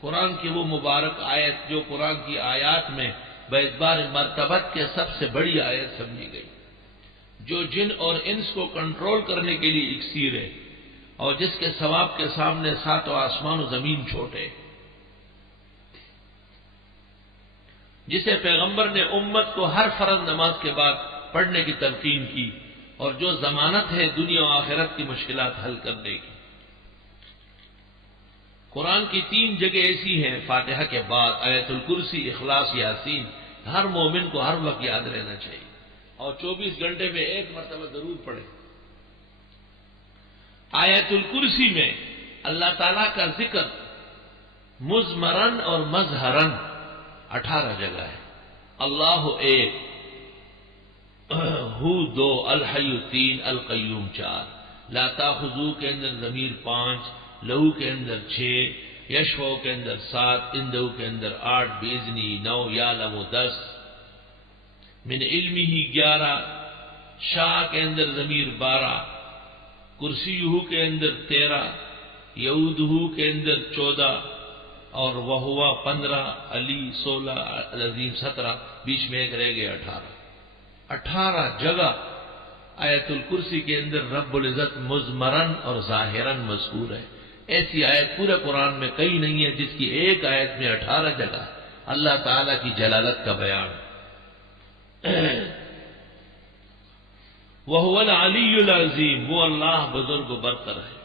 قرآن کی وہ مبارک آیت جو قرآن کی آیات میں باعتبار مرتبت کے سب سے بڑی آیت سمجھی گئی، جو جن اور انس کو کنٹرول کرنے کے لیے اکسیر ہے، اور جس کے ثواب کے سامنے ساتوں آسمان و زمین چھوٹے، جسے پیغمبر نے امت کو ہر فرض نماز کے بعد پڑھنے کی تلقین کی، اور جو ضمانت ہے دنیا و آخرت کی مشکلات حل کرنے کی۔ قرآن کی 3 جگہ ایسی ہیں فاتحہ کے بعد، آیت الکرسی، اخلاص، یاسین، ہر مومن کو ہر وقت یاد رہنا چاہیے، اور 24 گھنٹے میں 1 مرتبہ ضرور پڑھے۔ آیت الکرسی میں اللہ تعالی کا ذکر مضمرن اور مظہرن 18 جگہ ہے۔ اللہ 1، ہو 2، الحی 3، القیوم 4، لا تاخذو کے اندر ضمیر 5، لہو کے اندر 6، یشفع کے اندر 7، اندو کے اندر 8، بیزنی 9، یعلم 10، من علمہ 11، شاہ کے اندر ضمیر 12، کرسیہ کے اندر 13، یعودہ کے اندر 14، اور وہوا 15، علی 16، العظیم 17، بیچ میں ایک رہ گئے 18 جگہ آیت الکرسی کے اندر رب العزت مضمرن اور ظاہرن مذکور ہے۔ ایسی آیت پورے قرآن میں کئی نہیں ہے جس کی ایک آیت میں 18 جگہ اللہ تعالی کی جلالت کا بیان۔ وَهُوَ الْعَلِيُّ الْعَظِيمُ، وہ اللہ بزرگ و برتر ہے۔